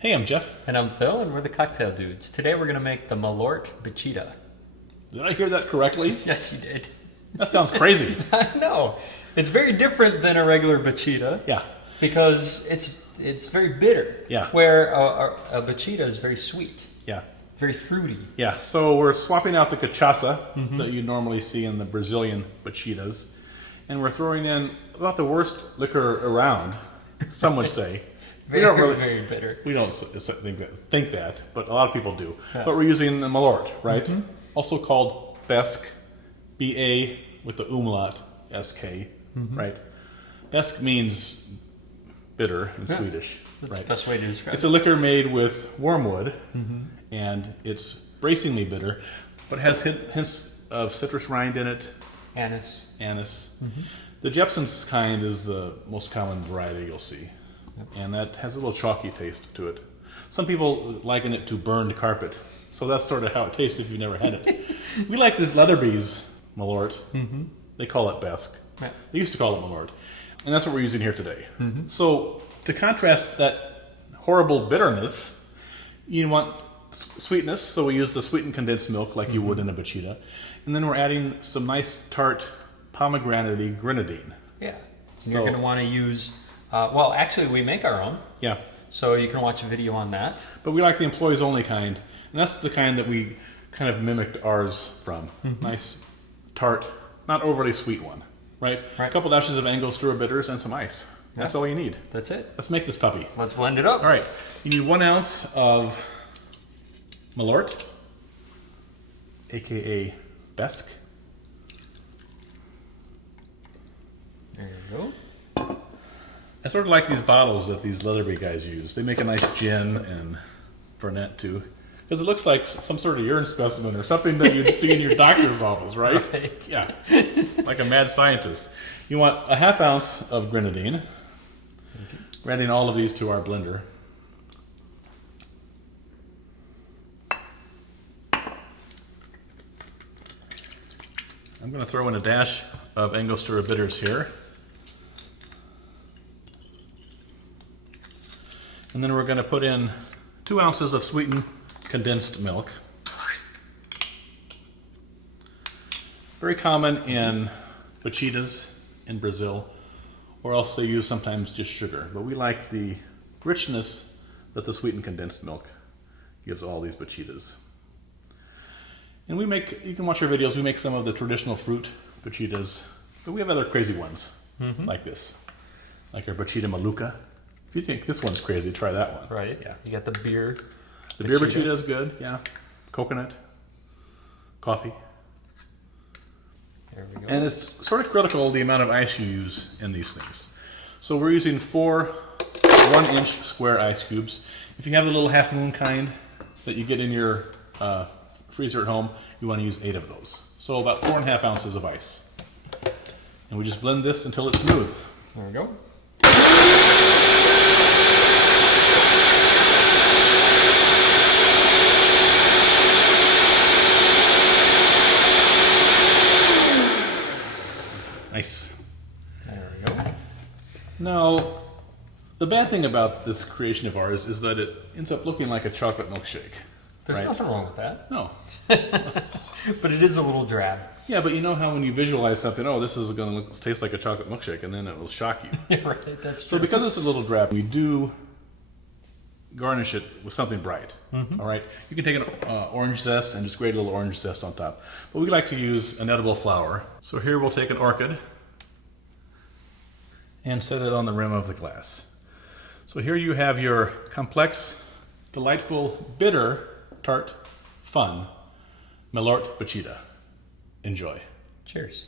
Hey, I'm Jeff. And I'm Phil, and we're the Cocktail Dudes. Today we're going to make the Malort Batida. Did I hear that correctly? Yes, you did. That sounds crazy. I know. It's very different than a regular Batida. Yeah. Because it's very bitter. Yeah. Where a Batida is very sweet. Yeah. Very fruity. Yeah, so we're swapping out the cachaça that you normally see in the Brazilian Batidas, and we're throwing in about the worst liquor around, some would say. Very bitter. We don't think that, but a lot of people do. Yeah. But we're using the Malort, right? Also called Bäsk, B-A with the umlaut, S-K, right? Bäsk means bitter in Swedish. That's right? the best way to describe It's a liquor made with wormwood, and it's bracingly bitter, but has hints of citrus rind in it. Anise. The Jeppson's kind is the most common variety you'll see. And that has a little chalky taste to it. Some people liken it to burned carpet. So that's sort of how it tastes if you've never had it. We like this Leatherby's Malort. They call it Bäsk. Yeah. They used to call it Malort. And that's what we're using here today. So to contrast that horrible bitterness, you want sweetness. So we use the sweetened condensed milk like you would in a Batida. And then we're adding some nice tart pomegranate grenadine. Yeah. So you're going to want to use... well, actually, we make our own. Yeah. So you can watch a video on that. But we like the employees only kind. And that's the kind that we kind of mimicked ours from. Nice, tart, not overly sweet one. Right? A couple dashes of Angostura bitters and some ice. That's all you need. That's it. Let's make this puppy. Let's blend it up. All right. You need 1 ounce of Malort, aka Bäsk. There you go. I sort of like these bottles that these Leatherby guys use. They make a nice gin and Fernet too. Because it looks like some sort of urine specimen or something that you'd see in your doctor's office, right? Right. Yeah. Like a mad scientist. You want a 1/2 ounce of grenadine. We're adding all of these to our blender. I'm going to throw in a dash of Angostura bitters here. And then we're going to put in 2 ounces of sweetened condensed milk. Very common in Batidas in Brazil, or else they use sometimes just sugar. But we like the richness that the sweetened condensed milk gives all these Batidas. And we make, you can watch our videos, we make some of the traditional fruit Batidas, but we have other crazy ones like this, like our Batida Maluca. If you think this one's crazy, try that one. Right. Yeah. You got the beer. The beer Batida is good. Yeah. Coconut. Coffee. There we go. And it's sort of critical the amount of ice you use in these things. So we're using 4 1-inch square ice cubes. If you have the little half moon kind that you get in your freezer at home, you want to use 8 of those. So about 4.5 ounces of ice. And we just blend this until it's smooth. There we go. Nice. There we go. Now, the bad thing about this creation of ours is that it ends up looking like a chocolate milkshake. There's nothing wrong with that. No. But it is a little drab. Yeah, but you know how when you visualize something, oh, this is going to taste like a chocolate milkshake, and then it will shock you. Right, that's So true. because it's a little drab, we do garnish it with something bright. All right? You can take an orange zest and just grate a little orange zest on top. But we like to use an edible flower. So here we'll take an orchid and set it on the rim of the glass. So here you have your complex, delightful, bitter, tart, fun Malört Batida. Enjoy. Cheers.